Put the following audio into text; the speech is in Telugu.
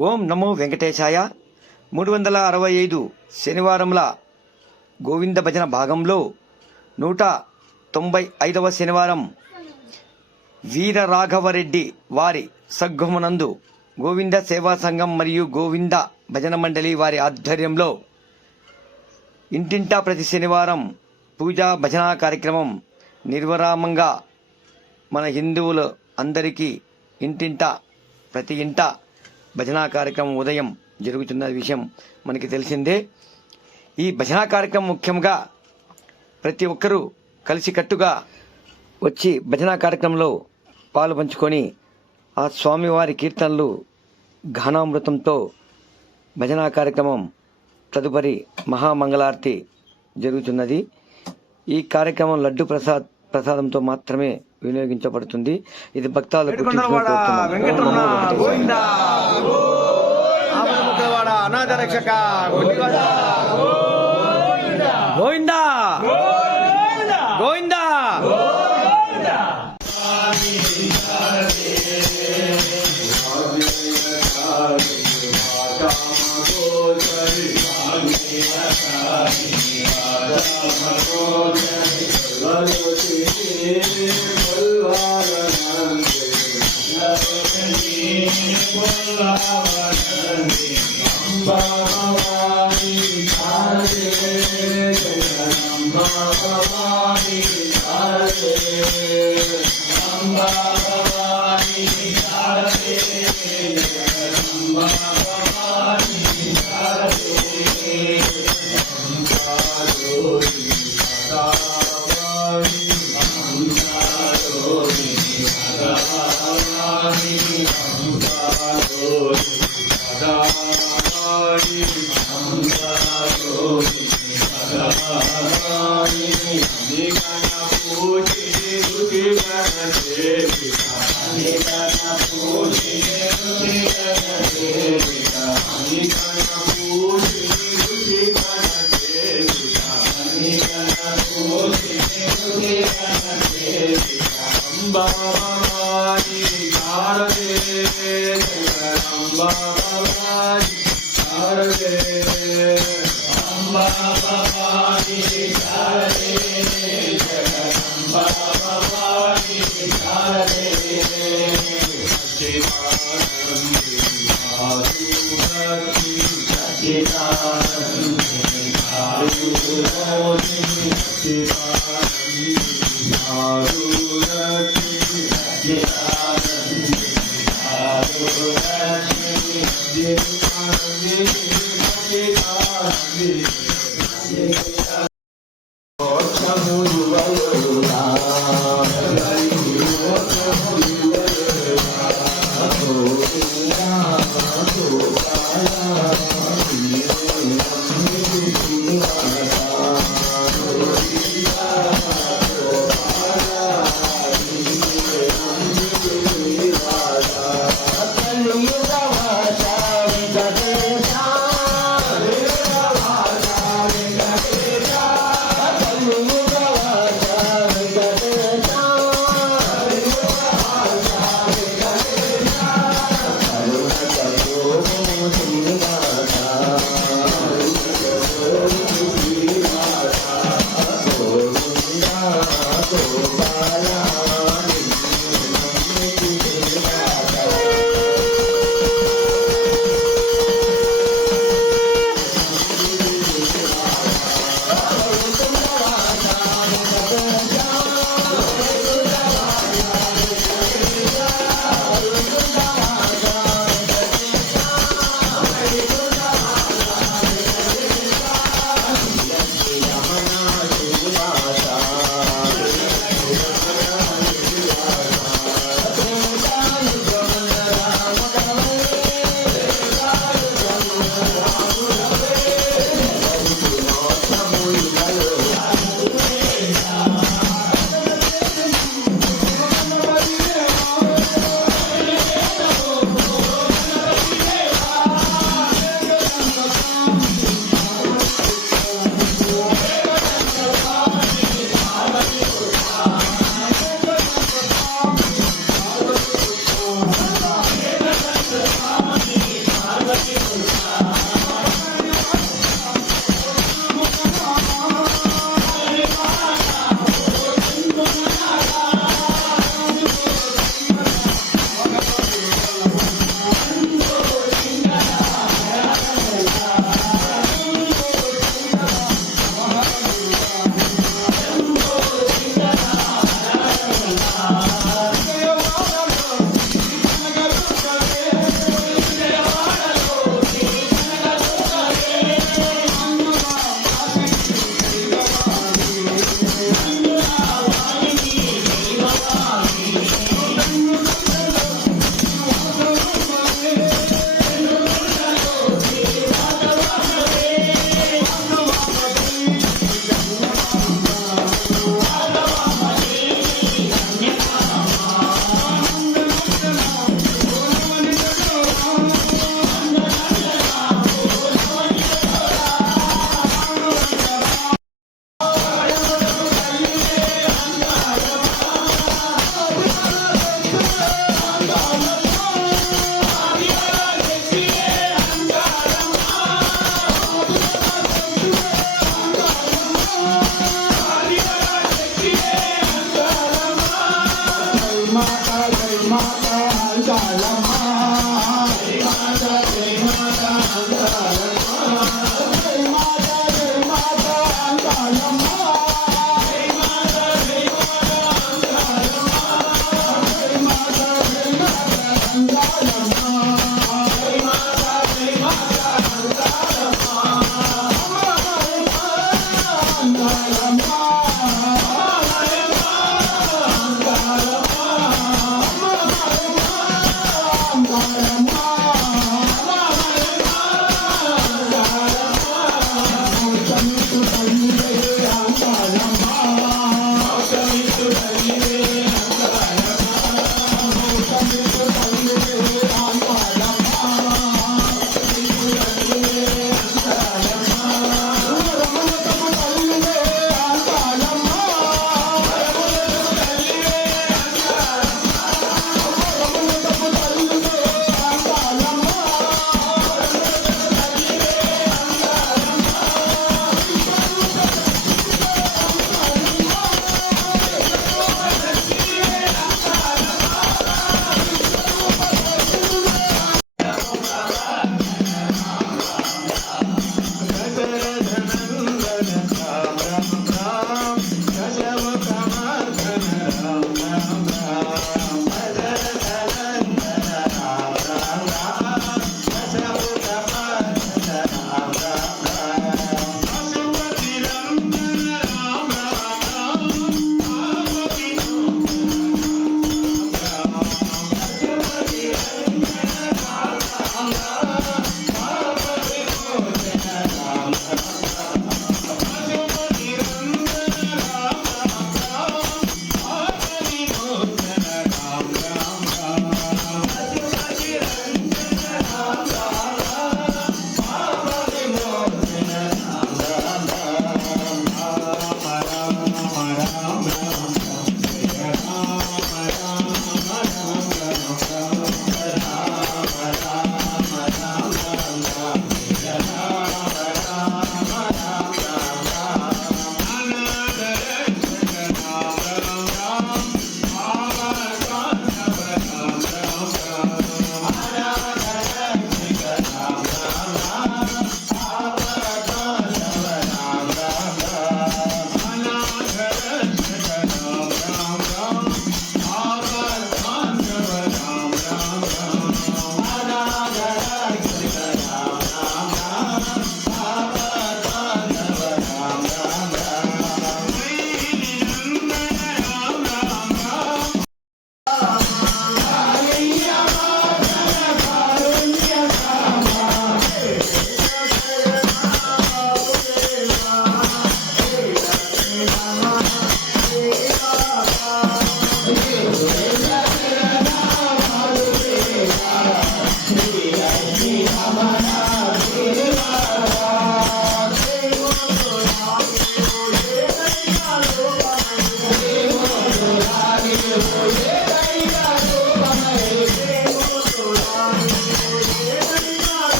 ఓం నమో వెంకటేశాయ. మూడు వందల అరవై ఐదు శనివారంల గోవింద భజన భాగంలో నూట తొంభై ఐదవ శనివారం వీర రాఘవరెడ్డి వారి సగ్గమునందు గోవింద సేవా సంఘం మరియు గోవింద భజన మండలి వారి ఆధ్వర్యంలో ఇంటింటా ప్రతి శనివారం పూజా భజన కార్యక్రమం నిర్వరామంగా మన హిందువులు అందరికీ ఇంటింటా ప్రతి ఇంట భజనా కార్యక్రమం ఉదయం జరుగుతున్న విషయం మనకి తెలిసిందే. ఈ భజనా కార్యక్రమం ముఖ్యంగా ప్రతి ఒక్కరూ కలిసికట్టుగా వచ్చి భజన కార్యక్రమంలో పాలు పంచుకొని ఆ స్వామివారి కీర్తనలు ఘనామృతంతో భజన కార్యక్రమం తదుపరి మహామంగళారతి జరుగుతున్నది. ఈ కార్యక్రమం లడ్డు ప్రసాద్ ప్రసాదంతో మాత్రమే వినియోగించబడుతుంది. ఇది భక్తాలకు వెంకటరమణ Allah Oh,